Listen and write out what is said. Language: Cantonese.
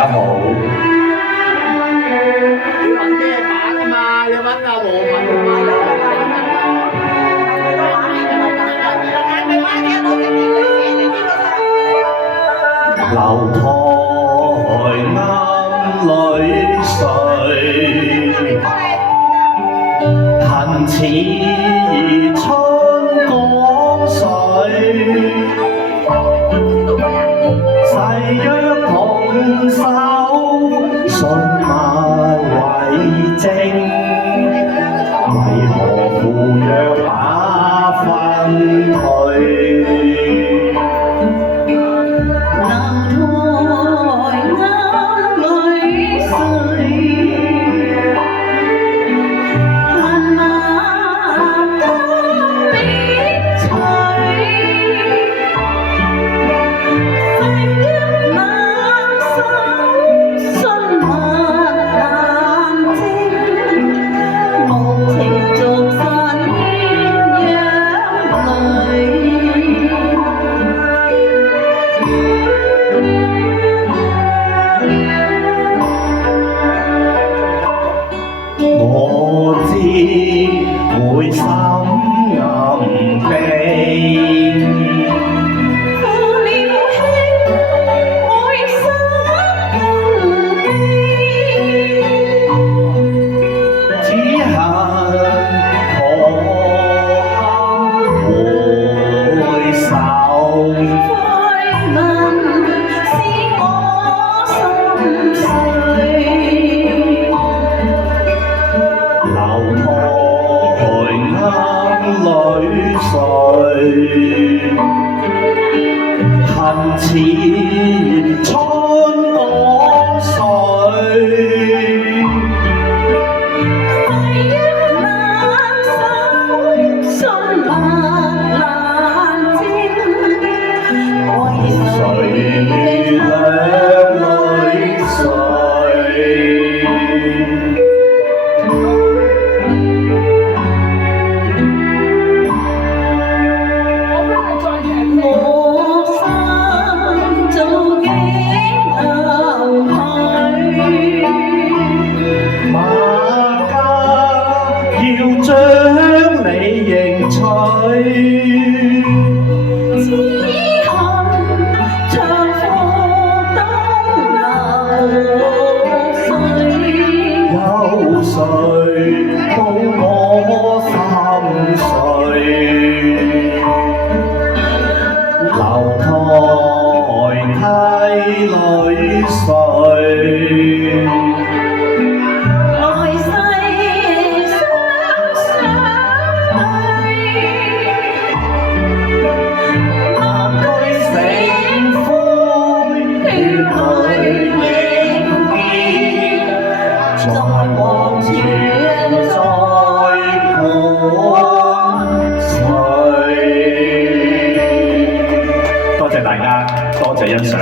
家好。你揾咩版啊嘛？你揾阿羅文啊嘛？樓台啱淚水，恨似春江水。誓約同守，信物為證，為何赴約把分退？我知會心暗悲，負了輕，愛心更基。只恨可回首。悔問是我心碎。樓台啱淚水，恨似春江水。誓約難守，信物難證，為誰兩淚水？我心早經流去。馬家要將你迎娶，只恨長課東流水。有誰懂我心碎？樓台替淚水。來世相對，難居成灰，血淚凝結，在黃泉再灌水。多謝大家，多謝欣賞。